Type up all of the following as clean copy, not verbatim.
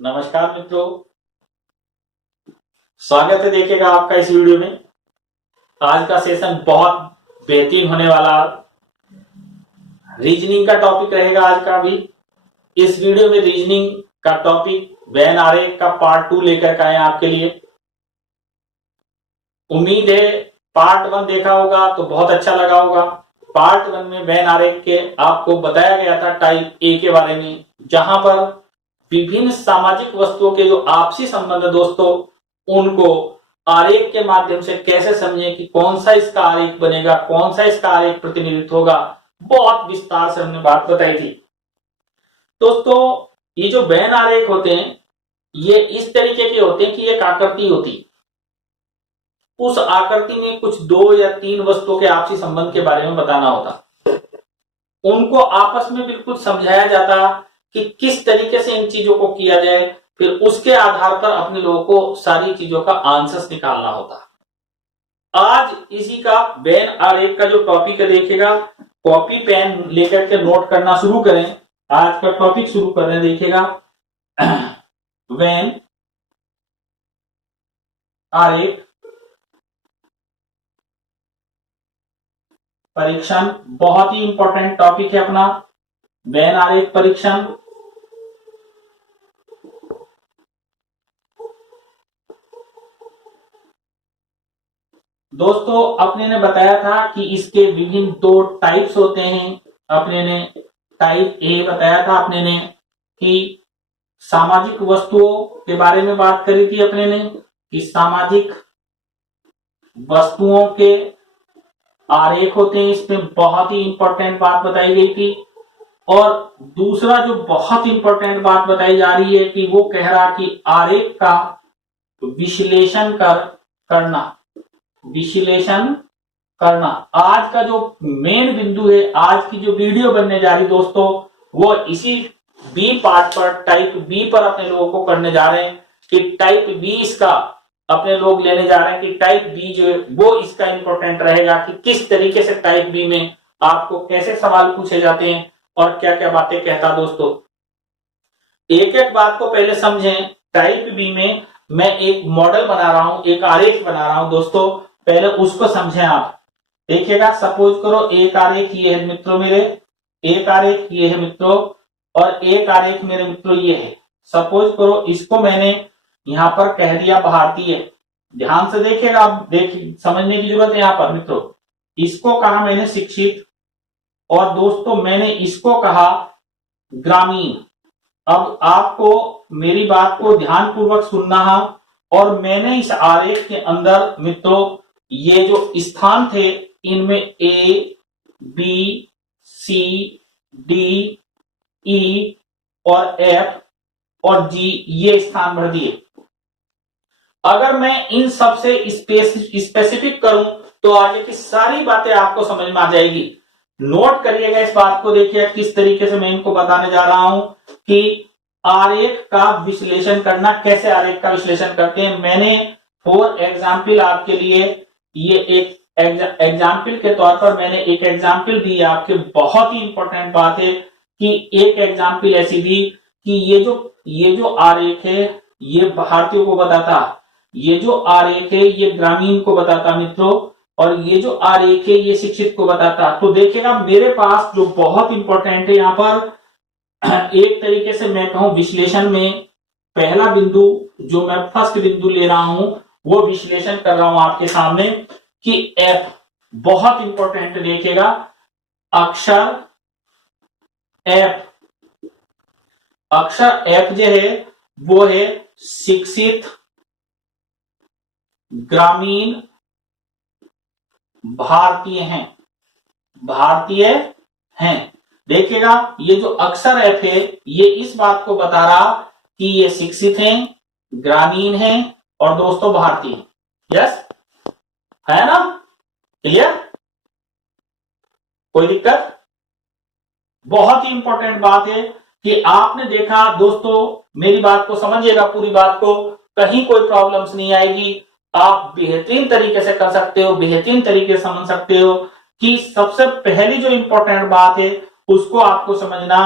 नमस्कार मित्रों, स्वागत है देखिएगा आपका इस वीडियो में। आज का सेशन बहुत बेहतरीन होने वाला, रीजनिंग का टॉपिक रहेगा आज का भी। इस वीडियो में रीजनिंग का टॉपिक वेन आरेख का पार्ट 2 लेकर के आए आपके लिए। उम्मीद है पार्ट 1 देखा होगा तो बहुत अच्छा लगा होगा। पार्ट 1 में वेन आरेख के आपको बताया गया था टाइप ए के बारे में, जहां पर विभिन्न सामाजिक वस्तुओं के जो आपसी संबंध है दोस्तों, उनको आरेख के माध्यम से कैसे समझें कि कौन सा इसका आरेख बनेगा, कौन सा इसका आरेख प्रतिनिधित्व होगा, बहुत विस्तार से हमने बात बताई थी। दोस्तों ये जो वेन आरेख होते हैं ये इस तरीके के होते हैं कि एक आकृति होती है, उस आकृति में कुछ 2 या 3 वस्तुओं के आपसी संबंध के बारे में बताना होता, उनको आपस में बिल्कुल समझाया जाता कि किस तरीके से इन चीजों को किया जाए, फिर उसके आधार पर अपने लोगों को सारी चीजों का आंसर्स निकालना होता। आज इसी का वेन आरेख का जो टॉपिक है देखिएगा, कॉपी पेन लेकर के नोट करना शुरू करें। आज का टॉपिक शुरू कर रहे हैं देखिएगा, वेन आरेख परीक्षण। बहुत ही इंपॉर्टेंट टॉपिक है अपना वेन आरेख परीक्षण। दोस्तों अपने ने बताया था कि इसके विभिन्न 2 टाइप्स होते हैं। अपने ने टाइप ए बताया था अपने ने कि सामाजिक वस्तुओं के बारे में बात करी थी अपने ने कि सामाजिक वस्तुओं के आरेख होते हैं, इसमें बहुत ही इंपॉर्टेंट बात बताई गई थी। और दूसरा जो बहुत इंपॉर्टेंट बात बताई जा रही है कि वो कह रहा कि आरेख का विश्लेषण करना। आज का जो मेन बिंदु है, आज की जो वीडियो बनने जा रही दोस्तों, वो इसी बी पार्ट पर, टाइप बी पर अपने लोगों को करने जा रहे हैं कि टाइप बी इसका अपने लोग लेने जा रहे हैं कि टाइप बी जो है वो इसका इंपॉर्टेंट रहेगा कि किस तरीके से टाइप बी में आपको कैसे सवाल पूछे जाते हैं और क्या क्या बातें कहता। दोस्तों एक एक बात को पहले समझें। टाइप बी में मैं एक मॉडल बना रहा हूं, एक आरेख बना रहा हूं दोस्तों, पहले उसको समझें आप। देखिएगा, सपोज करो एक आरेख ये है मित्रों मेरे, एक आरेख ये है मित्रों, और एक आरेख मेरे मित्रों ये है। सपोज करो इसको मैंने यहां पर कह दिया भारतीय। ध्यान से देखिएगा, आप देखिए समझने की जरूरत है यहां पर मित्रों। इसको कहा मैंने शिक्षित, और दोस्तों मैंने इसको कहा ग्रामीण। अब आपको मेरी बात को ध्यानपूर्वक सुनना है, और मैंने इस आरेख के अंदर मित्रों ये जो स्थान थे इनमें ए, बी, सी, डी, ई और एफ और जी ये स्थान भर दिए। अगर मैं इन सबसे स्पेसिफिक करूं तो आगे की सारी बातें आपको समझ में आ जाएगी। नोट करिएगा इस बात को, देखिए किस तरीके से मैं इनको बताने जा रहा हूं कि आरेख का विश्लेषण करना, कैसे आरेख का विश्लेषण करते हैं। मैंने फॉर एग्जाम्पल आपके लिए ये एक एग्जाम्पल के तौर पर मैंने एक एग्जाम्पल दी आपके। बहुत ही इंपॉर्टेंट बात है कि एक एग्जाम्पल ऐसी दी कि ये जो आरेख है ये भारतीयों को बताता, ये जो आरेख है ये ग्रामीण को बताता मित्रों, और ये जो आरेख है ये शिक्षित को बताता। तो देखिएगा मेरे पास जो बहुत इंपॉर्टेंट है यहां पर, एक तरीके से मैं कहूं विश्लेषण में पहला बिंदु जो मैं फर्स्ट बिंदु ले रहा हूं वो विश्लेषण कर रहा हूं आपके सामने कि एफ बहुत इंपॉर्टेंट। देखिएगा अक्षर एफ जो है वो है शिक्षित, ग्रामीण, भारतीय हैं। देखिएगा ये जो अक्षर एफ है ये इस बात को बता रहा कि ये शिक्षित हैं, ग्रामीण हैं और दोस्तों भारतीय हैं। यस है ना, क्लियर, कोई दिक्कत? बहुत ही इंपॉर्टेंट बात है कि आपने देखा दोस्तों, मेरी बात को समझिएगा, पूरी बात को, कहीं कोई प्रॉब्लम्स नहीं आएगी। आप बेहतरीन तरीके से कर सकते हो, बेहतरीन तरीके से समझ सकते हो कि सबसे पहली जो इंपॉर्टेंट बात है उसको आपको समझना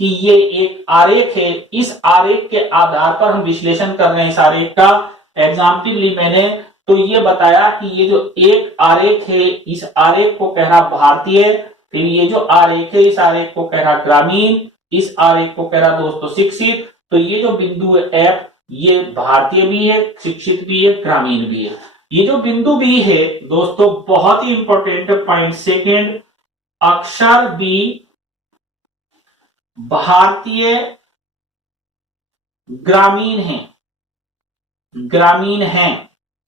कि ये एक आरेख है, इस आरेख के आधार पर हम विश्लेषण कर रहे हैं इस आरेख का। एग्जाम्पल ली मैंने, तो ये बताया कि ये जो एक आरेख है, इस आरेख को कह रहा भारतीय, फिर ये जो आरेख है इस आरेख को कह रहा ग्रामीण, इस आरेख को कह रहा दोस्तों शिक्षित। तो ये जो बिंदु है एफ, ये भारतीय भी है, शिक्षित भी है, ग्रामीण भी है। ये जो बिंदु बी है दोस्तों बहुत ही इंपॉर्टेंट पॉइंट, सेकेंड, अक्षर बी भारतीय ग्रामीण है, ग्रामीण है,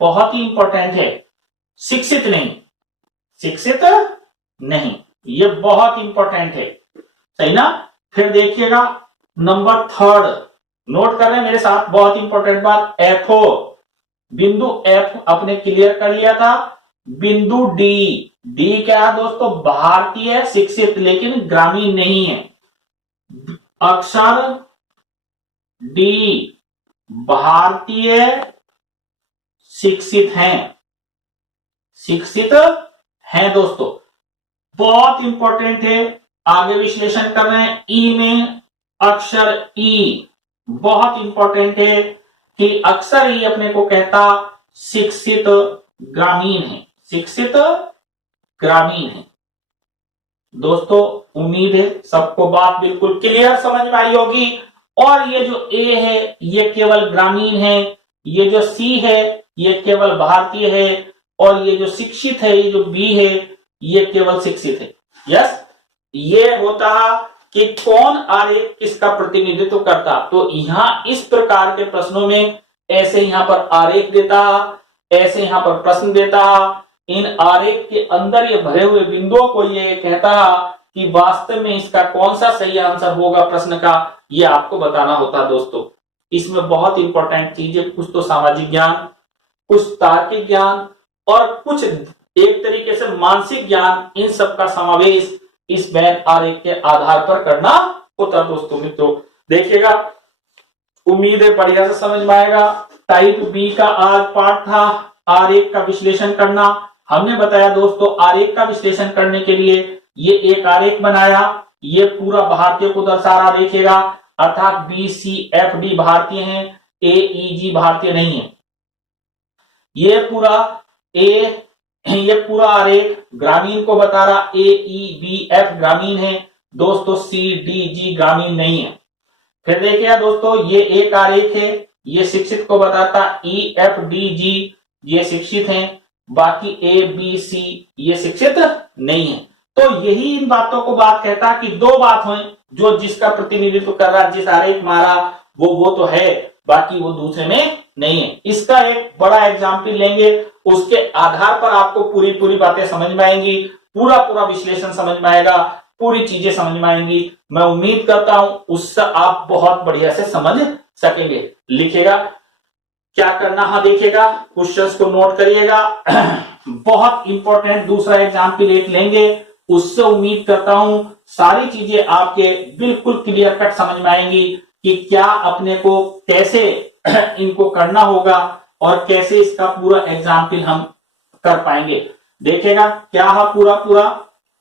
बहुत ही इंपॉर्टेंट है, शिक्षित नहीं, शिक्षित नहीं, ये बहुत इंपॉर्टेंट है, सही ना। फिर देखिएगा नंबर थर्ड, नोट कर रहे हैं मेरे साथ, बहुत इंपॉर्टेंट बात, एफओ, बिंदु एफ अपने क्लियर कर लिया था। बिंदु डी, डी क्या है दोस्तों, भारतीय शिक्षित लेकिन ग्रामीण नहीं है। अक्षर डी भारतीय शिक्षित हैं, शिक्षित हैं दोस्तों, बहुत इंपॉर्टेंट है। आगे विश्लेषण कर रहे हैं ई में, अक्षर ई बहुत इंपॉर्टेंट है कि अक्षर ई अपने को कहता शिक्षित ग्रामीण है, शिक्षित ग्रामीण है। दोस्तों उम्मीद है सबको बात बिल्कुल क्लियर समझ में आई होगी। और ये जो ए है ये केवल ग्रामीण है, ये जो सी है ये केवल भारतीय है, और ये जो शिक्षित है, ये जो बी है ये केवल शिक्षित है। यस, ये होता कि कौन आरेख किसका प्रतिनिधित्व करता। तो यहां इस प्रकार के प्रश्नों में ऐसे यहां पर आरेख देता, ऐसे यहां पर प्रश्न देता, इन आरेख के अंदर ये भरे हुए बिंदुओं को ये कहता कि वास्तव में इसका कौन सा सही आंसर होगा प्रश्न का, ये आपको बताना होता दोस्तों। इसमें बहुत इंपॉर्टेंट चीजें, कुछ तो सामाजिक ज्ञान, कुछ तार्किक ज्ञान और कुछ एक तरीके से मानसिक ज्ञान, इन सब का समावेश इस वेन आरेख के आधार पर करना होता दोस्तों। मित्रों देखिएगा, उम्मीद है बढ़िया से समझ में आएगा। टाइप बी का आज पार्ट था आरेख का विश्लेषण करना। हमने बताया दोस्तों आरेख का विश्लेषण करने के लिए ये एक आरेख बनाया, ये पूरा भारतीय को दर्शा रहा, देखिएगा, अर्थात बी सी एफ डी भारतीय हैं, ए ई जी भारतीय नहीं है। ये पूरा आरेख ग्रामीण को बता रहा, ए ई बी एफ ग्रामीण है दोस्तों, सी डी जी ग्रामीण नहीं है। फिर देखिए दोस्तों ये एक आरेख है, ये शिक्षित को बताता, ई एफ डी जी ये शिक्षित हैं, बाकी ए बी सी ये शिक्षित नहीं है। तो यही इन बातों को बात कहता कि दो बात हुई, जो जिसका प्रतिनिधित्व कर रहा, जिस आरेख मारा वो तो है, बाकी वो दूसरे में नहीं है। इसका एक बड़ा एग्जाम्पल लेंगे, उसके आधार पर आपको पूरी बातें समझ में आएंगी, पूरा विश्लेषण समझ में आएगा, पूरी चीजें समझ में आएंगी। मैं उम्मीद करता हूं उससे आप बहुत बढ़िया से समझ सकेंगे। लिखेगा क्या करना, हाँ देखिएगा, क्वेश्चंस को नोट करिएगा। बहुत इंपॉर्टेंट दूसरा एग्जाम्पल एक लेंगे, उससे उम्मीद करता हूं सारी चीजें आपके बिल्कुल क्लियर कट समझ में आएंगी कि क्या अपने को कैसे इनको करना होगा और कैसे इसका पूरा एग्जाम्पल हम कर पाएंगे। देखिएगा क्या है पूरा,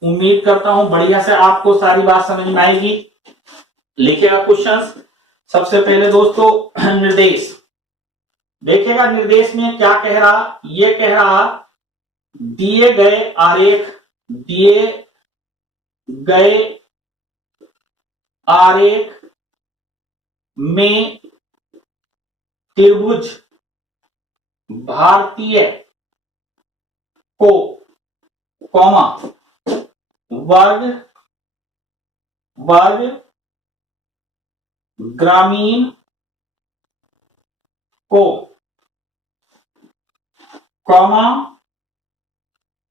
उम्मीद करता हूं बढ़िया से आपको सारी बात समझ में आएगी। लिखिएगा क्वेश्चंस। सबसे पहले दोस्तों निर्देश, देखिएगा निर्देश में क्या कह रहा, ये कह रहा दिए गए आरेख में त्रिभुज भारतीय को कॉमा वर्ग ग्रामीण को कॉमा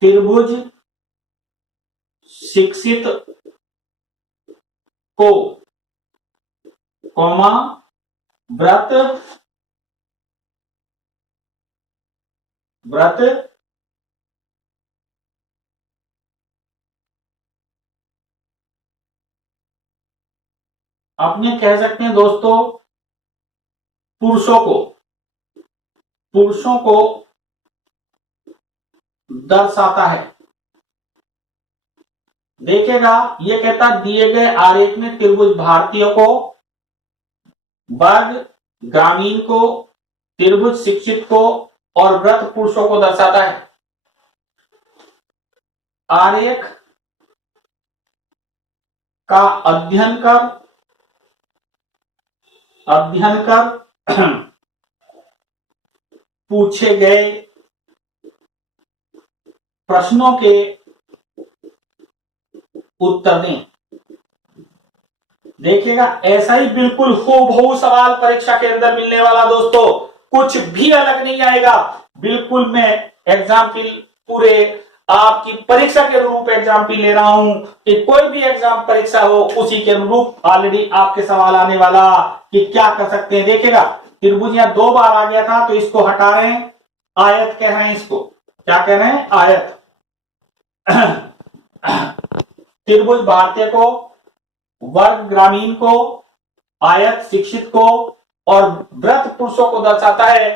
त्रिभुज शिक्षित को कॉमा व्रत अपने कह सकते हैं दोस्तों पुरुषों को दर्शाता है। देखिएगा ये कहता दिए गए आरेख में त्रिभुज भारतीय को, वर्ग ग्रामीण को, त्रिभुज शिक्षित को और व्रत पुरुषों को दर्शाता है। आरेख का अध्ययन कर पूछे गए प्रश्नों के उत्तर दें। देखिएगा ऐसा ही बिल्कुल हूबहू सवाल परीक्षा के अंदर मिलने वाला दोस्तों, कुछ भी अलग नहीं आएगा। बिल्कुल मैं एग्जाम्पल पूरे आपकी परीक्षा के अनुरूप एग्जाम्पल ले रहा हूं कि कोई भी एग्जाम परीक्षा हो उसी के अनुरूप ऑलरेडी आपके सवाल आने वाला कि क्या कर सकते हैं। देखिएगा त्रिभुज यहां 2 बार आ गया था तो इसको हटा रहे हैं, आयत कह रहे हैं, इसको क्या कह रहे हैं, आयत। त्रिभुज भारतीय को, वर्ग ग्रामीण को, आयत शिक्षित को और व्रत पुरुषों को दर्शाता है।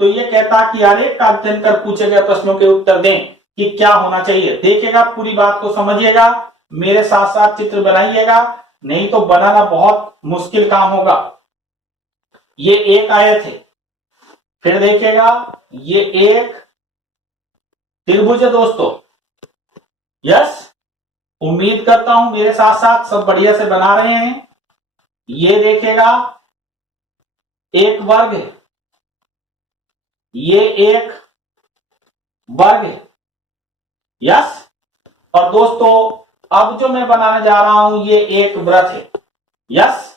तो ये कहता कि आरेख का अध्ययन कर पूछे गए प्रश्नों के उत्तर दें कि क्या होना चाहिए। देखिएगा पूरी बात को समझिएगा, मेरे साथ साथ चित्र बनाइएगा, नहीं तो बनाना बहुत मुश्किल काम होगा। ये एक आयत है, फिर देखिएगा ये एक त्रिभुज है दोस्तों। यस, उम्मीद करता हूं मेरे साथ साथ सब बढ़िया से बना रहे हैं। ये देखिएगा एक वर्ग है, ये एक वर्ग है। यस, और दोस्तों अब जो मैं बनाने जा रहा हूं ये एक व्रत है। यस,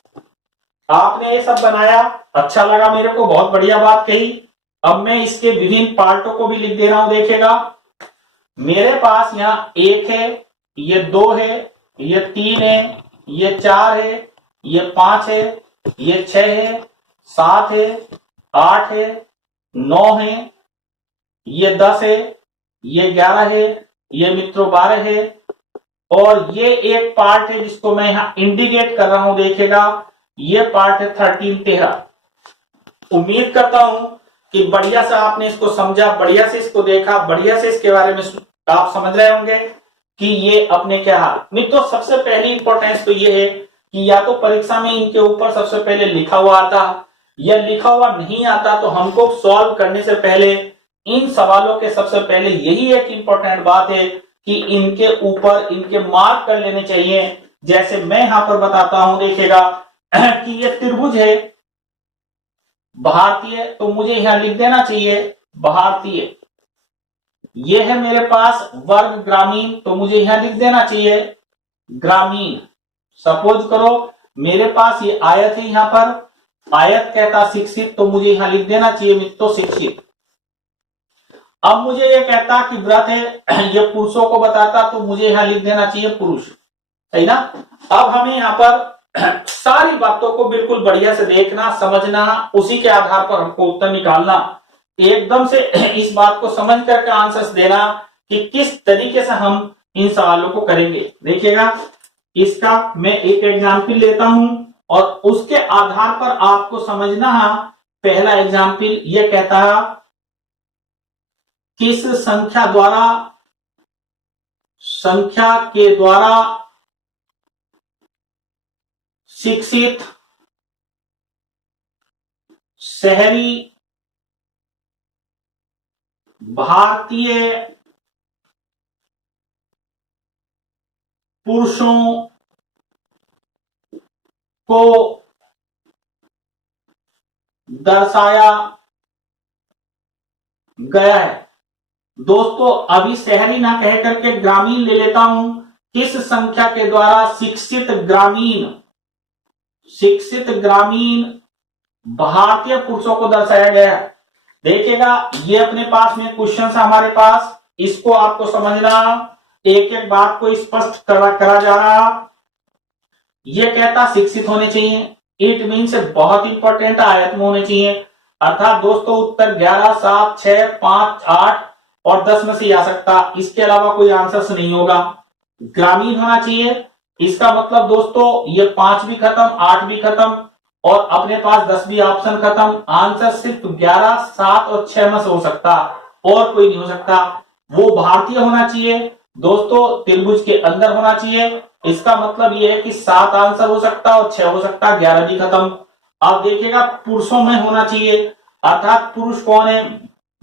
आपने ये सब बनाया, अच्छा लगा मेरे को, बहुत बढ़िया बात कही। अब मैं इसके विभिन्न पार्टों को भी लिख दे रहा हूं। देखिएगा मेरे पास यहां 1 है, ये 2 है, ये 3 है, ये 4 है, ये 5 है, ये 6 है, 7 है, 8 है, 9 है, ये 10 है, ये 11 है, ये मित्रों 12 है और ये एक पार्ट है जिसको मैं यहां इंडिकेट कर रहा हूं। देखिएगा ये पार्ट है 13 13। उम्मीद करता हूं कि बढ़िया से आपने इसको समझा, बढ़िया से इसको देखा, बढ़िया से इसके बारे में आप समझ रहे होंगे कि ये अपने क्या है। मित्रों सबसे पहली इंपॉर्टेंस तो ये है कि या तो परीक्षा में इनके ऊपर सबसे पहले लिखा हुआ आता, या लिखा हुआ नहीं आता तो हमको सॉल्व करने से पहले इन सवालों के सबसे पहले यही एक इंपॉर्टेंट बात है कि इनके ऊपर इनके मार्क कर लेने चाहिए। जैसे मैं यहां पर बताता हूं, देखिएगा कि ये त्रिभुज है भारतीय, तो मुझे यहां लिख देना चाहिए भारतीय। ये है मेरे पास वर्ग ग्रामीण, तो मुझे यहां लिख देना चाहिए ग्रामीण। सपोज करो मेरे पास ये आयत है, यहां पर आयत कहता शिक्षित, तो मुझे यहां लिख देना चाहिए मित्रों शिक्षित। अब मुझे ये कहता कि व्रत है, ये पुरुषों को बताता, तो मुझे यहां लिख देना चाहिए पुरुष, सही ना। अब हमें यहां पर सारी बातों को बिल्कुल बढ़िया से देखना, समझना, उसी के आधार पर हमको उत्तर निकालना। एकदम से इस बात को समझ करके आंसर्स देना कि किस तरीके से हम इन सवालों को करेंगे। देखिएगा इसका मैं एक एग्जाम्पल लेता हूं और उसके आधार पर आपको समझना है। पहला एग्जाम्पल ये कहता है किस संख्या के द्वारा शिक्षित शहरी भारतीय पुरुषों को दर्शाया गया है। दोस्तों अभी शहरी ना कह करके ग्रामीण ले लेता हूं। किस संख्या के द्वारा शिक्षित ग्रामीण भारतीय पुरुषों को दर्शाया गया है। देखिएगा ये अपने पास में क्वेश्चन है हमारे पास, इसको आपको समझना, एक एक बात को स्पष्ट करा जा रहा। ये कहता शिक्षित होने चाहिए, इट मीन्स बहुत इंपॉर्टेंट आयत में होने चाहिए। अर्थात दोस्तों उत्तर 11 7 6 5 8 और 10 में से आ सकता, इसके अलावा कोई आंसर नहीं होगा। ग्रामीण होना चाहिए, इसका मतलब दोस्तों ये 5 भी खत्म, 8 भी खत्म और अपने पास 10 भी ऑप्शन खत्म। आंसर सिर्फ 11 7 और 6 में से हो सकता और कोई नहीं हो सकता। वो भारतीय होना चाहिए, दोस्तों त्रिभुज के अंदर होना चाहिए। इसका मतलब यह है कि 7 आंसर हो सकता है और 6 हो सकता है, 11 भी खत्म। अब देखिएगा पुरुषों में होना चाहिए, अर्थात पुरुष कौन है,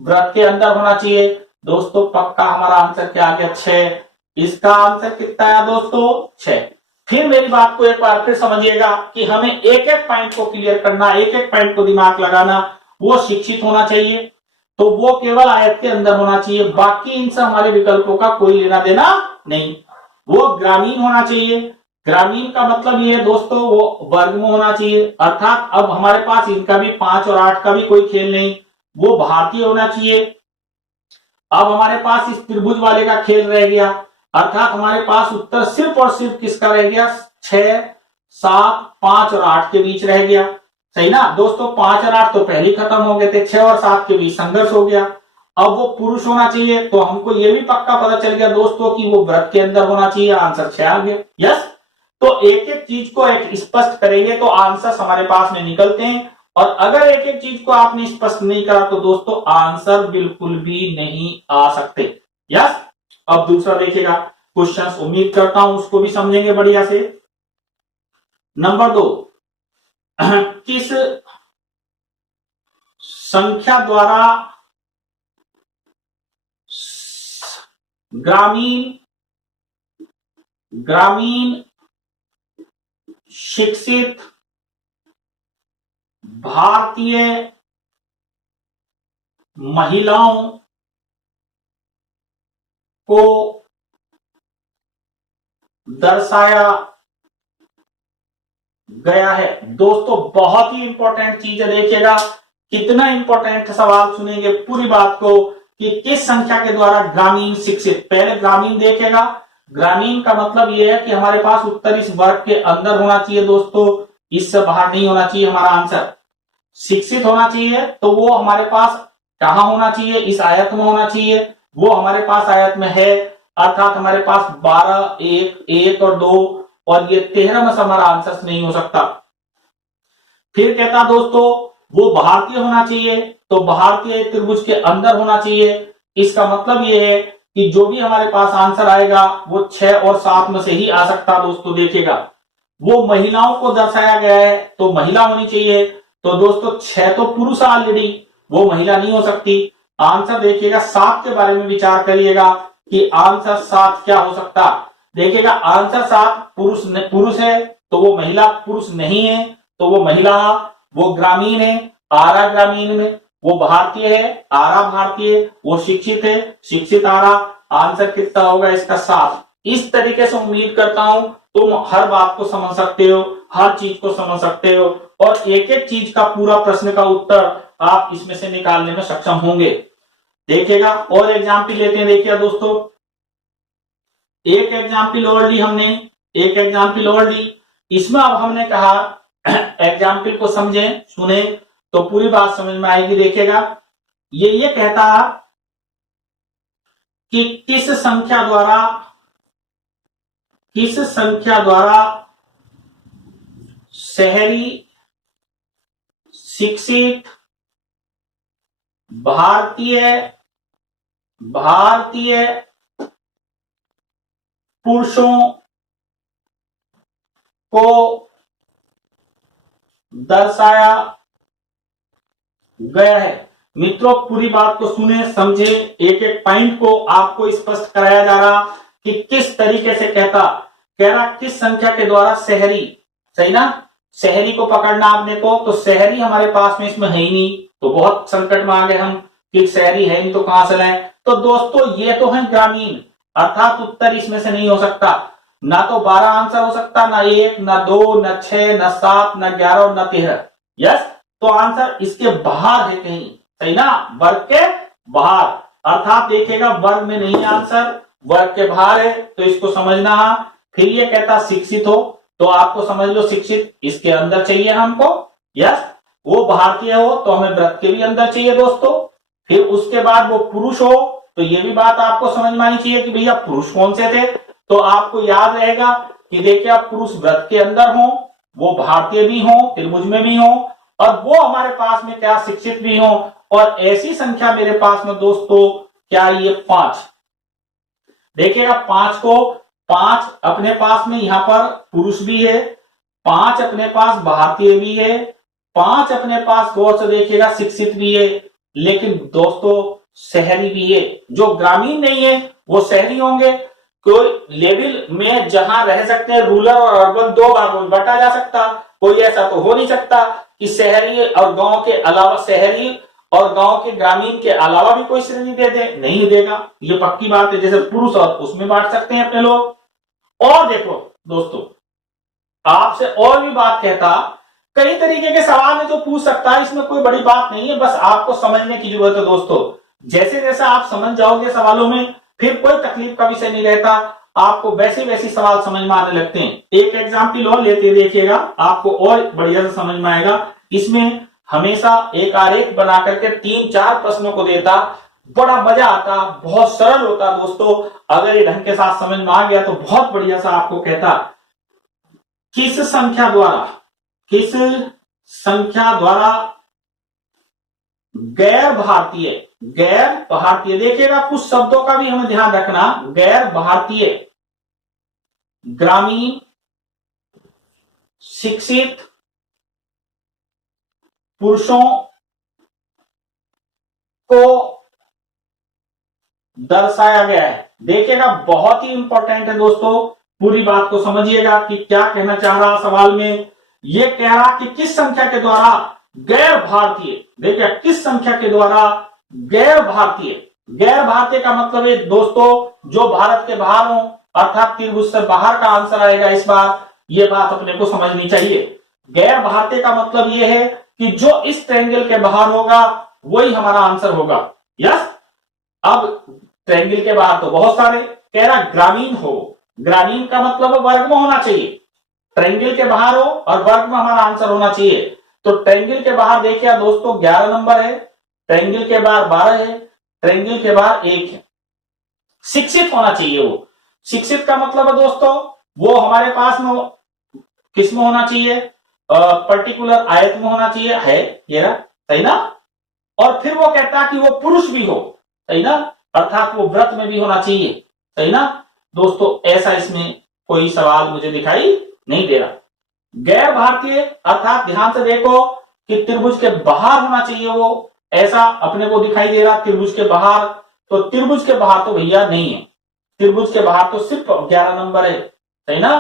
व्रत के अंदर होना चाहिए। दोस्तों पक्का हमारा आंसर क्या आ गया, 6। इसका आंसर कितना है दोस्तों, 6। फिर मेरी बात को एक बार फिर समझिएगा कि हमें एक एक पॉइंट को क्लियर करना, एक एक पॉइंट को दिमाग लगाना। वो शिक्षित होना चाहिए, तो वो केवल आयत के अंदर होना चाहिए, बाकी इनसे हमारे विकल्पों का कोई लेना देना नहीं। वो ग्रामीण होना चाहिए। ग्रामीण का मतलब ये है दोस्तों, वो वर्ग में होना चाहिए, अर्थात अब हमारे पास इनका भी 5 और 8 का भी कोई खेल नहीं, वो भारतीय होना चाहिए। अब हमारे पास इस त्रिभुज वाले का खेल रह गया, अर्थात हमारे पास उत्तर सिर्फ और सिर्फ किसका रह गया, 6, 7, 5 और 8 के बीच रह गया। सही ना दोस्तों, 5 और 8 तो पहले खत्म हो गए थे, 6 और 7 के बीच संघर्ष हो गया। अब वो पुरुष होना चाहिए, तो हमको ये भी पक्का पता चल गया दोस्तों कि वो व्रत के अंदर होना चाहिए, आंसर 6 आ गया। यस, तो एक एक चीज को एक स्पष्ट करेंगे तो आंसर हमारे पास में निकलते हैं, और अगर एक एक चीज को आपने स्पष्ट नहीं करा तो दोस्तों आंसर बिल्कुल भी नहीं आ सकते। यस, अब दूसरा देखिएगा क्वेश्चन, उम्मीद करता हूं उसको भी समझेंगे बढ़िया से। नंबर 2, किस संख्या द्वारा ग्रामीण शिक्षित भारतीय महिलाओं को दर्शाया गया है। दोस्तों बहुत ही इंपॉर्टेंट चीज है, देखिएगा कितना इंपॉर्टेंट सवाल सुनेंगे पूरी बात को, कि किस संख्या के द्वारा ग्रामीण शिक्षित। पहले ग्रामीण देखेगा, ग्रामीण का मतलब यह है कि हमारे पास उत्तर इस वर्ग के अंदर होना चाहिए दोस्तों, इससे बाहर नहीं होना चाहिए हमारा आंसर। शिक्षित होना चाहिए तो वो हमारे पास कहां होना चाहिए, इस आयत में होना चाहिए, वो हमारे पास आयत में है, अर्थात हमारे पास 12, 1, 1 और 2 और ये 13 में से हमारा आंसर नहीं हो सकता। फिर कहता दोस्तों वो भारतीय होना चाहिए, तो भारतीय त्रिभुज के अंदर होना चाहिए। इसका मतलब ये है कि जो भी हमारे पास आंसर आएगा वो 6 और 7 में से ही आ सकता। दोस्तों देखिएगा वो महिलाओं को दर्शाया गया है तो महिला होनी चाहिए, तो दोस्तों 6 तो पुरुष ऑलरेडी, वो महिला नहीं हो सकती। आंसर देखिएगा 7 के बारे में विचार करिएगा कि आंसर 7 क्या हो सकता। देखिएगा आंसर 7 पुरुष है तो वो महिला, पुरुष नहीं है तो वो महिला, वो ग्रामीण है, आरा ग्रामीण में, वो भारतीय है, आरा भारतीय, वो शिक्षित है, शिक्षित आरा। आंसर कितना होगा इसका 7। इस तरीके से उम्मीद करता हूं तुम हर बात को समझ सकते हो, हर चीज को समझ सकते हो, और एक एक चीज का पूरा प्रश्न का उत्तर आप इसमें से निकालने में सक्षम होंगे। देखिएगा और एग्जाम्पल लेते हैं। देखिए दोस्तों एक एग्जाम्पल और ली हमने, एक एग्जाम्पल और ली, इसमें अब हमने कहा एग्जाम्पल को समझे सुने तो पूरी बात समझ में आएगी। देखिएगा ये कहता कि किस संख्या द्वारा शहरी शिक्षित भारतीय पुरुषों को दर्शाया गया है। मित्रों पूरी बात को सुने समझे, एक एक पॉइंट को आपको स्पष्ट कराया जा रहा कि किस तरीके से कह रहा किस संख्या के द्वारा शहरी, सही ना, शहरी को पकड़ना आपने को, तो शहरी हमारे पास में इसमें है ही नहीं, तो बहुत संकट में आ गए हम कि शहरी है नहीं तो कहां से लाएं। तो दोस्तों ये तो है ग्रामीण, अर्थात उत्तर इसमें से नहीं हो सकता, ना तो 12 आंसर हो सकता, ना 1, ना 2, ना 6, ना 7, ना 11 और ना 13। यस, तो आंसर इसके बाहर है कहीं, सही ना, वर्ग के बाहर, अर्थात देखिएगा वर्ग में नहीं आंसर, वर्ग के बाहर है, तो इसको समझना। फिर ये कहता शिक्षित हो, तो आपको समझ लो शिक्षित इसके अंदर चाहिए हमको। यस, वो भारतीय हो तो हमें व्रत के भी अंदर चाहिए दोस्तों। फिर उसके बाद वो पुरुष हो, तो ये भी बात आपको समझ में आनी चाहिए कि भैया पुरुष कौन से थे, तो आपको याद रहेगा कि देखिए आप पुरुष व्रत के अंदर हो, वो भारतीय भी हो, त्रिभुज में भी हो, और वो हमारे पास में क्या शिक्षित भी हो, और ऐसी संख्या मेरे पास में दोस्तों क्या ये 5। देखिएगा 5 को 5 अपने पास में यहां पर पुरुष भी है, 5 अपने पास भारतीय भी है, 5 अपने पास गौर से देखिएगा शिक्षित भी है, लेकिन दोस्तों शहरी भी है। जो ग्रामीण नहीं है वो शहरी होंगे। कोई लेवल में जहां रह सकते हैं रूरल और अर्बन दो भागों में बांटा जा सकता, कोई ऐसा तो हो नहीं सकता कि शहरी और गांव के अलावा, शहरी और गांव के ग्रामीण के अलावा भी कोई श्रेणी दे दे, नहीं देगा, ये पक्की बात है। जैसे पुरुष और उसमें बांट सकते हैं अपने लोग। और देखो दोस्तों, आपसे और भी बात कहता, कई तरीके के सवाल में जो पूछ सकता है, इसमें कोई बड़ी बात नहीं है, बस आपको समझने की जरूरत है दोस्तों। जैसे जैसे आप समझ जाओगे सवालों में, फिर कोई तकलीफ का विषय नहीं रहता, आपको वैसे वैसे सवाल समझ में आने लगते हैं। एक एग्जाम्पल और लेते देखिएगा, आपको और बढ़िया से समझ में आएगा। इसमें हमेशा एक आरेख बना करके 3-4 प्रश्नों को देता, बड़ा मजा आता, बहुत सरल होता दोस्तों। अगर ये ढंग के साथ समझ में आ गया तो बहुत बढ़िया सा आपको कहता, किस संख्या द्वारा गैर भारतीय देखिएगा, कुछ शब्दों का भी हमें ध्यान रखना। गैर भारतीय, ग्रामीण, शिक्षित पुरुषों को दर्शाया गया है। देखिएगा बहुत ही इंपॉर्टेंट है दोस्तों, पूरी बात को समझिएगा कि क्या कहना चाह रहा सवाल में। यह कह रहा कि किस संख्या के द्वारा गैर भारतीय, देखिए किस संख्या के द्वारा गैर भारतीय का मतलब है दोस्तों जो भारत के बाहर हो, अर्थात त्रिभुज से बाहर का आंसर आएगा इस बार। यह बात अपने को समझनी चाहिए। गैर भारतीय का मतलब यह है कि जो इस ट्रायंगल के बाहर होगा वही हमारा आंसर होगा। यस, अब ट्रायंगल के बाहर तो बहुत सारे, कह रहा ग्रामीण हो, ग्रामीण का मतलब वर्ग में होना चाहिए। ट्रायंगल के बाहर हो और वर्ग में हमारा आंसर होना चाहिए। तो ट्रायंगल के बाहर देखिए दोस्तों 11 नंबर है, ट्रायंगल के बाहर 12 है, ट्रायंगल के बाहर 1 है। शिक्षित होना चाहिए वो। शिक्षित का मतलब है दोस्तों वो हमारे पास में किस में होना चाहिए, पर्टिकुलर आयत में होना चाहिए, है ये ना, सही ना। और फिर वो कहता है कि वो पुरुष भी हो, सही ना, अर्थात वो व्रत में भी होना चाहिए, सही ना दोस्तों। ऐसा इसमें कोई सवाल मुझे दिखाई नहीं दे रहा। गैर भारतीय अर्थात ध्यान से देखो कि त्रिभुज के बाहर होना चाहिए वो, ऐसा अपने को दिखाई दे रहा त्रिभुज के बाहर। तो त्रिभुज के बाहर तो भैया नहीं है, त्रिभुज के बाहर तो सिर्फ 11 नंबर है, सही ना।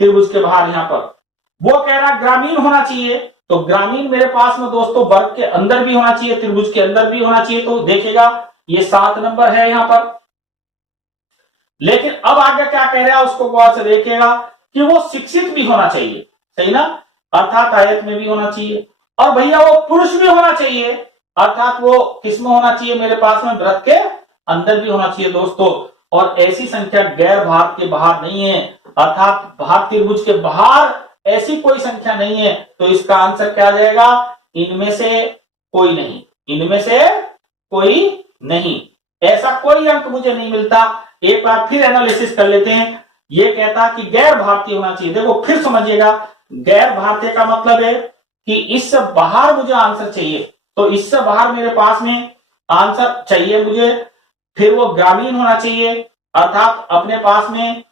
त्रिभुज के बाहर यहां पर वो कह रहा ग्रामीण होना चाहिए, तो ग्रामीण मेरे पास में दोस्तों वर्ग के अंदर भी होना चाहिए, त्रिभुज के अंदर भी होना चाहिए। तो देखेगा ये 7 नंबर है यहां पर। लेकिन अब आगे क्या कह रहा है उसको गौर से देखिएगा कि वो शिक्षित भी होना चाहिए, सही ना, अर्थात आयत में भी होना चाहिए। और भैया वो पुरुष भी होना चाहिए, अर्थात वो किसमें होना चाहिए, मेरे पास में व्रत के अंदर भी होना चाहिए दोस्तों। और ऐसी संख्या गैर भारत के बाहर नहीं है, अर्थात भारत त्रिभुज के बाहर ऐसी कोई संख्या नहीं है। तो इसका आंसर क्या आ जाएगा, इनमें से कोई नहीं, इनमें से कोई नहीं। ऐसा कोई अंक मुझे नहीं मिलता। एक बार फिर एनालिसिस कर लेते हैं। ये कहता कि गैर भारतीय होना चाहिए। देखो फिर समझिएगा, गैर भारतीय का मतलब है कि इससे बाहर मुझे आंसर चाहिए, तो इससे बाहर मेरे पास में आंसर चाहिए मुझे। फिर वो ग्रामीण होना चाहिए, अर्थात अपने पास में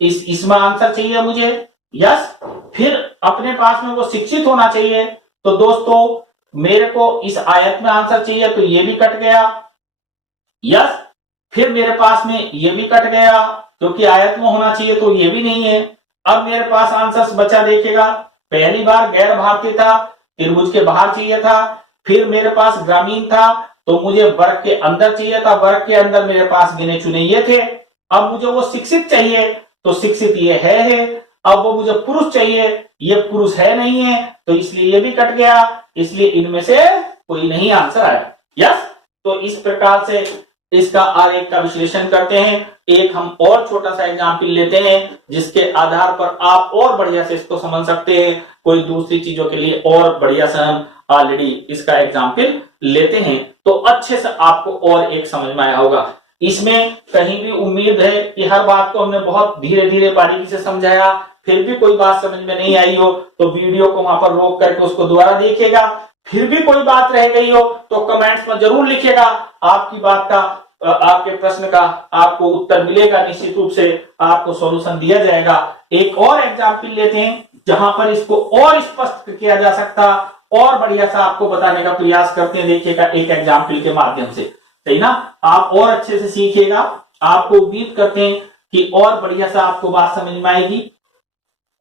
इसमें आंसर चाहिए मुझे। यस, फिर अपने पास में वो शिक्षित होना चाहिए। तो दोस्तों मेरे को इस आयत में आंसर चाहिए, तो ये भी कट गया। यस, फिर मेरे पास में ये भी कट गया क्योंकि आयत में होना चाहिए, तो ये भी नहीं है। अब मेरे पास आंसर बचा, देखिएगा पहली बार गैर भारतीय था, त्रिभुज के बाहर चाहिए था। फिर मेरे पास ग्रामीण था, तो मुझे वर्ग के अंदर चाहिए था, वर्ग के अंदर मेरे पास गिने चुने ये थे। अब मुझे वो शिक्षित चाहिए, तो शिक्षित ये है। अब वो मुझे पुरुष चाहिए, ये पुरुष है नहीं है, तो इसलिए ये भी कट गया। इसलिए इनमें से कोई नहीं आंसर आया। यस, तो इस प्रकार से इसका आरेख का विश्लेषण करते हैं। एक हम और छोटा सा एग्जाम्पल लेते हैं जिसके आधार पर आप और बढ़िया से इसको समझ सकते हैं। कोई दूसरी चीजों के लिए और बढ़िया से हम ऑलरेडी इसका एग्जाम्पल लेते हैं, तो अच्छे से आपको और एक समझ में आया होगा। इसमें कहीं भी उम्मीद है कि हर बात को हमने बहुत धीरे धीरे बारीकी से समझाया, फिर भी कोई बात समझ में नहीं आई हो तो वीडियो को वहां पर रोक करके उसको दोबारा देखिएगा। फिर भी कोई बात रह गई हो तो कमेंट्स में जरूर लिखिएगा। आपकी बात का आपके प्रश्न का आपको उत्तर मिलेगा, निश्चित रूप से आपको सॉल्यूशन दिया जाएगा। एक और एग्जाम्पल लेते हैं जहां पर इसको और स्पष्ट किया जा सकता और बढ़िया सा आपको बताने का प्रयास करते हैं। देखिएगा एक एग्जाम्पल के माध्यम से, सही ना, आप और अच्छे से सीखिएगा। आपको उम्मीद करते हैं कि और बढ़िया सा आपको बात समझ में आएगी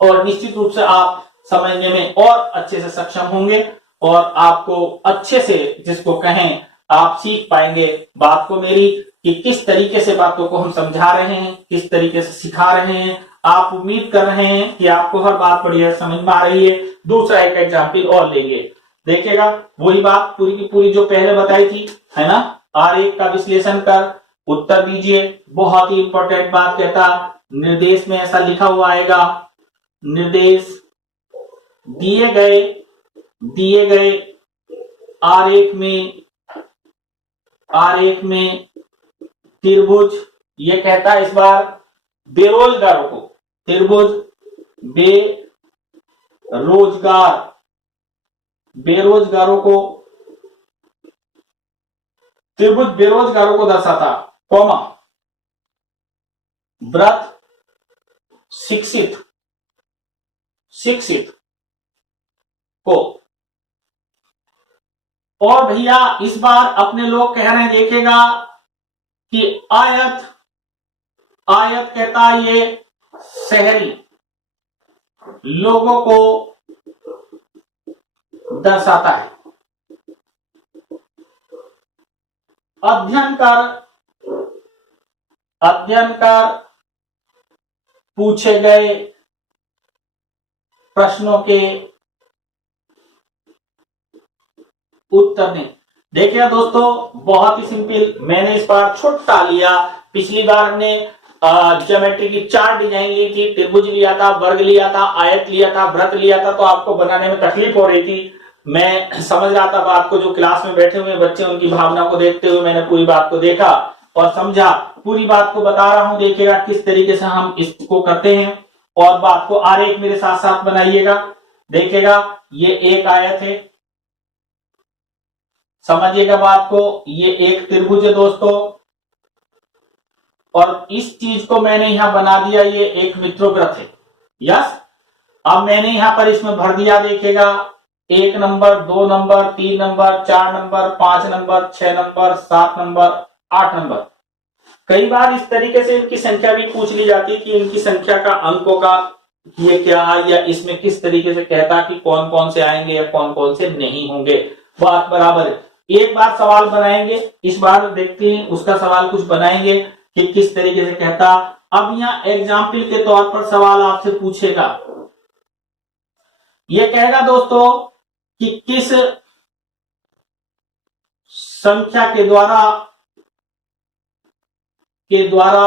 और निश्चित रूप से आप समझने में और अच्छे से सक्षम होंगे और आपको अच्छे से, जिसको कहें, आप सीख पाएंगे बात को मेरी कि किस तरीके से बातों को हम समझा रहे हैं, किस तरीके से सिखा रहे हैं। आप उम्मीद कर रहे हैं कि आपको हर बात बढ़िया समझ में आ रही है। दूसरा एक एग्जाम्पल और लेंगे, देखिएगा वही बात पूरी की पूरी जो पहले बताई थी, है ना। आरेख का विश्लेषण कर उत्तर दीजिए। बहुत ही इंपॉर्टेंट बात कहता, निर्देश में ऐसा लिखा हुआ आएगा, निर्देश दिए गए आरेख में त्रिभुज, ये कहता है इस बार बेरोजगारों को, त्रिभुज बेरोजगारों को दर्शाता, कौमा व्रत शिक्षित को। और भैया इस बार अपने लोग कह रहे हैं, देखेगा कि आयत कहता है ये शहरी लोगों को दर्शाता है। अध्ययन कर पूछे गए प्रश्नों के उत्तर ने। देखिए दोस्तों बहुत ही सिंपल, मैंने इस बार छोटा लिया। पिछली बार हमने ज्योमेट्री की 4 डिजाइन ली थी, त्रिभुज लिया था, वर्ग लिया था, आयत लिया था, वृत्त लिया था, तो आपको बनाने में तकलीफ हो रही थी। मैं समझ रहा था बात को, जो क्लास में बैठे हुए बच्चे उनकी भावना को देखते हुए मैंने पूरी बात को देखा और समझा, पूरी बात को बता रहा हूं। देखिएगा किस तरीके से हम इसको करते हैं और बात को आरेख मेरे साथ साथ बनाइएगा। देखिएगा ये एक आयत है, समझिएगा बात को, ये एक त्रिभुज है दोस्तों, और इस चीज को मैंने यहां बना दिया, ये एक मित्रोवृत्त है। यस, अब मैंने यहां पर इसमें भर दिया। देखिएगा 1 number, 2 number, 3 number, 4 number, 5 number, 6 number, 7 number, 8 number. कई बार इस तरीके से इनकी संख्या भी पूछ ली जाती है कि इनकी संख्या का, अंकों का ये क्या है, या इसमें किस तरीके से कहता कि कौन कौन से आएंगे या कौन कौन से नहीं होंगे। बात बराबर है। एक बार सवाल बनाएंगे, इस बार देखते हैं उसका सवाल कुछ बनाएंगे कि किस तरीके से कहता। अब यहां एग्जाम्पल के तौर पर सवाल आपसे पूछेगा, यह कहेगा दोस्तों कि किस संख्या के द्वारा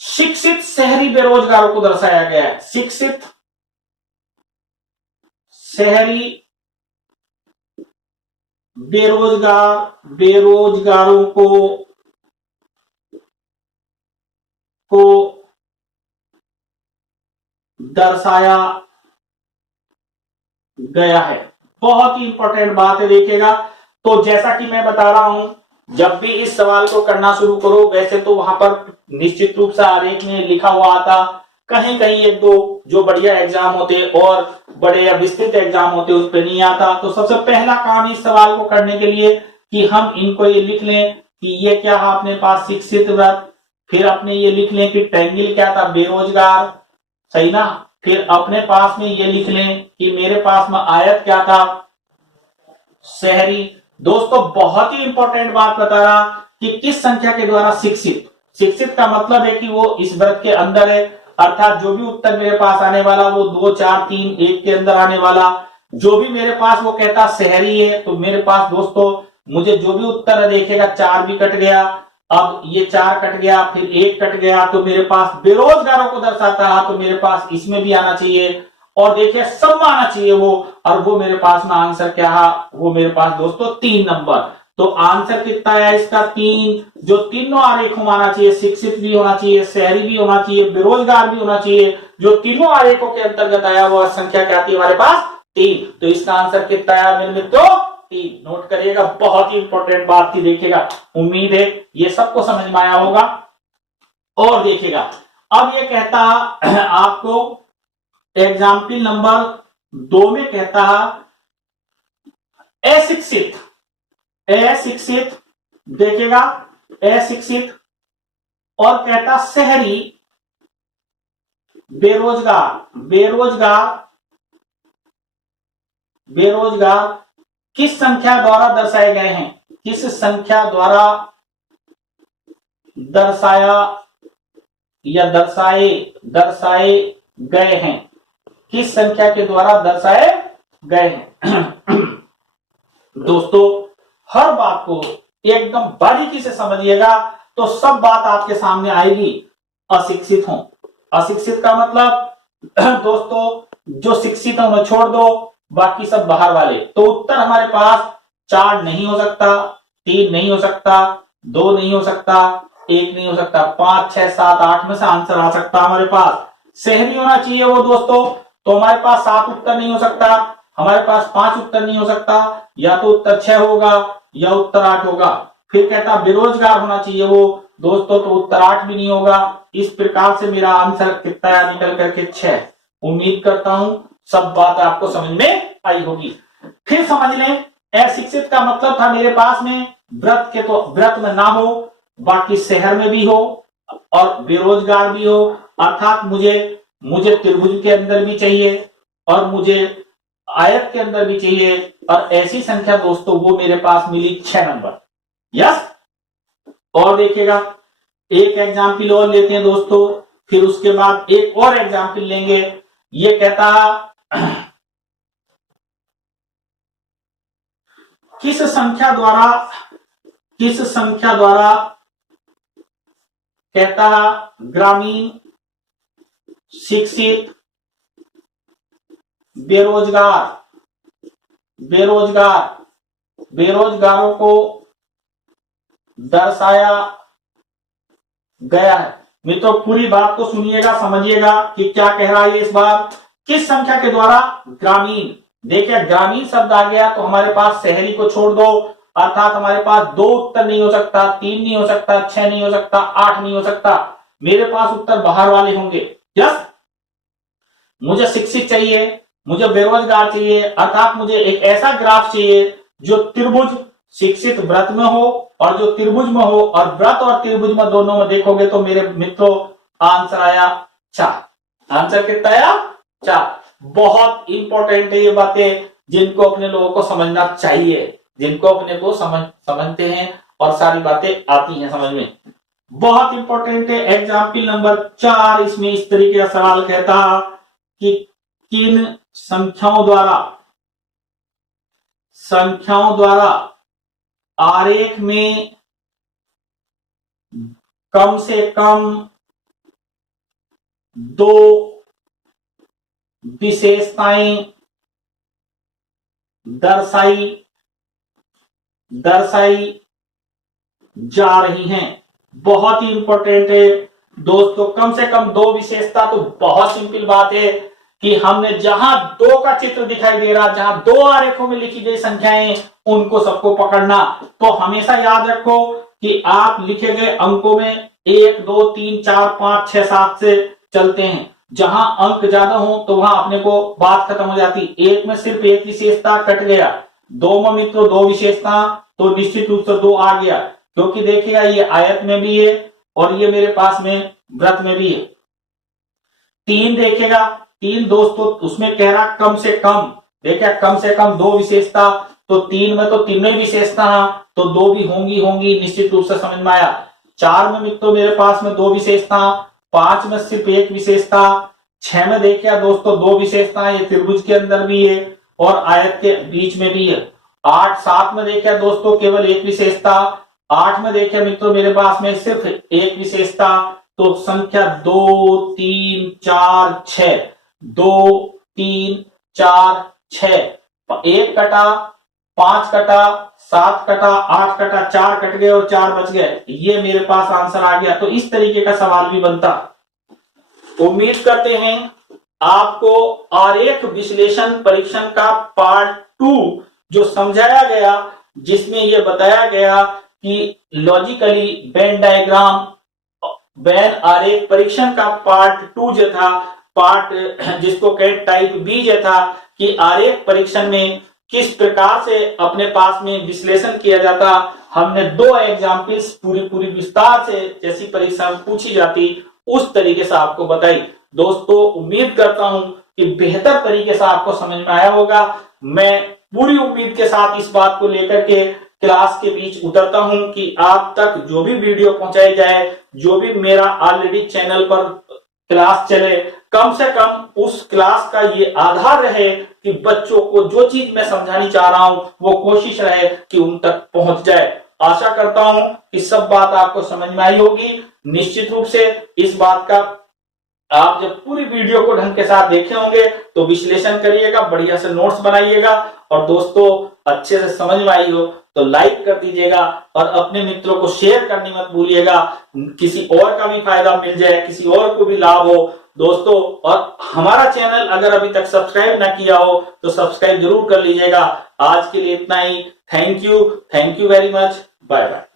शिक्षित शहरी बेरोजगारों को दर्शाया गया है। शिक्षित शहरी बेरोजगारों को दर्शाया गया है। बहुत ही इंपॉर्टेंट बात है। देखिएगा तो जैसा कि मैं बता रहा हूं, जब भी इस सवाल को करना शुरू करो, वैसे तो वहां पर निश्चित रूप से आरेख में लिखा हुआ आता, कहीं कहीं 1-2 जो बढ़िया एग्जाम होते और बड़े या विस्तृत एग्जाम होते उस पर नहीं आता। तो सबसे पहला काम इस सवाल को करने के लिए कि हम इनको ये लिख लें कि ये क्या है अपने पास, शिक्षित व्रत, फिर अपने ये लिख लें कि ट्रायंगल क्या था, बेरोजगार, सही ना। फिर अपने पास में ये लिख लें कि मेरे पास में आयत क्या था, शहरी। दोस्तों बहुत ही इंपॉर्टेंट बात बता रहा कि किस संख्या के द्वारा शिक्षित का मतलब है कि वो इस व्रत के अंदर है, अर्थात जो भी उत्तर मेरे पास आने वाला वो 2, 4, 3, 1 के अंदर आने वाला। जो भी मेरे पास वो कहता शहरी है, तो मेरे पास दोस्तों मुझे जो भी उत्तर है, देखिएगा 4 भी कट गया, अब ये 4 कट गया, फिर 1 कट गया, तो मेरे पास बेरोजगारों को दर्शाता है, तो मेरे पास इसमें भी आना चाहिए और देखिए सब में आना चाहिए वो, और वो मेरे पास में आंसर क्या है, वो मेरे पास दोस्तों 3 नंबर। तो आंसर कितना है इसका, 3। जो तीनों आरेखों में आना चाहिए, शिक्षित भी होना चाहिए, शहरी भी होना चाहिए, बेरोजगार भी होना चाहिए, जो तीनों आरेखों के अंतर्गत आया वो संख्या क्या आती है हमारे पास, 3। तो इसका आंसर कितना आया मेरे मित्रों, 3 नोट करिएगा, बहुत ही इंपॉर्टेंट बात थी। देखिएगा, उम्मीद है ये सबको समझ में आया होगा। और देखिएगा, अब ये कहता आपको एग्जाम्पल नंबर 2 में कहता है अशिक्षित, अशिक्षित, देखिएगा अशिक्षित, और कहता शहरी बेरोजगार, बेरोजगार, बेरोजगार किस संख्या द्वारा दर्शाए गए हैं, किस संख्या द्वारा दर्शाया या दर्शाए दर्शाए गए हैं, किस संख्या के द्वारा दर्शाए गए हैं। दोस्तों, हर बात को एकदम बारीकी से समझिएगा तो सब बात आपके सामने आएगी। अशिक्षित हूं, अशिक्षित का मतलब दोस्तों जो शिक्षित है उन्हें छोड़ दो, बाकी सब बाहर वाले। तो उत्तर हमारे पास 4 नहीं हो सकता, 3 नहीं हो सकता, 2 नहीं हो सकता, 1 नहीं हो सकता, 5, 6, 7, 8 में से आंसर आ सकता हमारे पास। शहरी होना चाहिए वो दोस्तों, तो हमारे पास 7 उत्तर नहीं हो सकता, हमारे पास 5 उत्तर नहीं हो सकता, या तो उत्तर 6 होगा या उत्तर 8 होगा। फिर कहता बेरोजगार होना चाहिए वो दोस्तों, तो उत्तर 8 भी नहीं होगा। इस प्रकार से मेरा आंसर कितना है निकल करके 6। उम्मीद करता हूं सब बात आपको समझ में आई होगी। फिर समझ लें, अशिक्षित का मतलब था मेरे पास में व्रत के, तो व्रत में ना हो, बाकी शहर में भी हो और बेरोजगार भी हो, अर्थात मुझे त्रिभुज के अंदर भी चाहिए और मुझे आयत के अंदर भी चाहिए, और ऐसी संख्या दोस्तों वो मेरे पास मिली 6 नंबर। यस। और देखिएगा, एक एग्जाम्पल और लेते हैं दोस्तों, फिर उसके बाद एक और एग्जाम्पल लेंगे। ये कहता किस संख्या द्वारा कहता ग्रामीण, शिक्षित, बेरोजगारों को दर्शाया गया है। मित्रों, पूरी बात को सुनिएगा, समझिएगा कि क्या कह रहा है इस बार। किस संख्या के द्वारा ग्रामीण, देखिए ग्रामीण शब्द आ गया तो हमारे पास शहरी को छोड़ दो, अर्थात हमारे पास 2 उत्तर नहीं हो सकता, 3 नहीं हो सकता, 6 नहीं हो सकता, 8 नहीं हो सकता, मेरे पास उत्तर बाहर वाले होंगे। यस। मुझे शिक्षित चाहिए, मुझे बेरोजगार चाहिए, अर्थात मुझे एक ऐसा ग्राफ चाहिए जो त्रिभुज, शिक्षित व्रत में हो और जो त्रिभुज में हो, और व्रत और त्रिभुज में दोनों में देखोगे तो मेरे मित्रों आंसर आया 4। आंसर कितना आया? 4। बहुत इंपॉर्टेंट है ये बातें, जिनको अपने लोगों को समझना चाहिए, जिनको अपने को समझते हैं और सारी बातें आती हैं समझ में, बहुत इंपॉर्टेंट है। एग्जाम्पल नंबर 4, इसमें इस तरीके का सवाल कहता कि किन संख्याओं द्वारा आरेख में कम से कम 2 विशेषताएं दर्शाई जा रही हैं। बहुत ही इंपॉर्टेंट है दोस्तों, कम से कम 2 विशेषता। तो बहुत सिंपल बात है कि हमने जहां 2 का चित्र दिखाई दे रहा, जहां 2 आरेखों में लिखी गई संख्याएं, उनको सबको पकड़ना। तो हमेशा याद रखो कि आप लिखे गए अंकों में 1, 2, 3, 4, 5, 6, 7 से चलते हैं। जहां अंक ज्यादा हो तो वहां अपने को बात खत्म हो जाती। 1 में सिर्फ 1 विशेषता कट गया, 2 में मित्रों 2 विशेषता, तो निश्चित रूप से 2 आ गया, क्योंकि देखिएगा ये आयत में भी है और ये मेरे पास में व्रत में भी है। 3 देखिएगा, 3 दोस्तों उसमें कह रहा कम से कम, देखिए कम से कम 2 विशेषता, तो 3 में तो तीनों विशेषता, तो 2 भी होंगी, निश्चित रूप से समझ में आया। 4 में मित्रों मेरे पास में 2 विशेषता, 5 में सिर्फ 1 विशेषता, 6 में देखिए दोस्तों 2 विशेषता, ये त्रिभुज के अंदर भी है और आयत के बीच में भी है। 8, 7 में देखिए दोस्तों केवल 1 विशेषता, 8 में देखिए मित्रों मेरे पास में सिर्फ 1 विशेषता। तो संख्या 2, 3, 4, 6, 2, 3, 4, 6, 1 कटा, 5 कटा, 7 कटा, 8 कटा, 4 कट गए और 4 बच गए, ये मेरे पास आंसर आ गया। तो इस तरीके का सवाल भी बनता। उम्मीद करते हैं आपको आरेख विश्लेषण परीक्षण का पार्ट 2 जो समझाया गया, जिसमें यह बताया गया कि लॉजिकली वेन डायग्राम, वेन आरेख परीक्षण का पार्ट 2 जो था, पार्ट जिसको कहे टाइप बी जो था, कि आरेख परीक्षण में किस प्रकार से अपने पास में विश्लेषण किया जाता। हमने 2 एग्जाम्पल्स पूरी विस्तार से जैसी परीक्षा में पूछी जाती उस तरीके से आपको बताई। दोस्तों उम्मीद करता हूं कि बेहतर तरीके से आपको समझ में आया होगा। मैं पूरी उम्मीद के साथ इस बात को लेकर के क्लास के बीच उतरता हूं कि आप तक जो भी वीडियो पहुंचाई जाए, जो भी मेरा ऑलरेडी चैनल पर क्लास चले, कम से कम उस क्लास का ये आधार रहे कि बच्चों को जो चीज मैं समझानी चाह रहा हूं वो कोशिश रहे कि उन तक पहुंच जाए। आशा करता हूं कि सब बात आपको समझ में आई होगी। निश्चित रूप से इस बात का आप जब पूरी वीडियो को ढंग के साथ देखे होंगे तो विश्लेषण करिएगा, बढ़िया से नोट्स बनाइएगा, और दोस्तों अच्छे से समझ में आई हो तो लाइक कर दीजिएगा और अपने मित्रों को शेयर करनी मत भूलिएगा, किसी और का भी फायदा मिल जाए, किसी और को भी लाभ हो दोस्तों। और हमारा चैनल अगर अभी तक सब्सक्राइब ना किया हो तो सब्सक्राइब जरूर कर लीजिएगा। आज के लिए इतना ही। Thank you very much. Bye bye.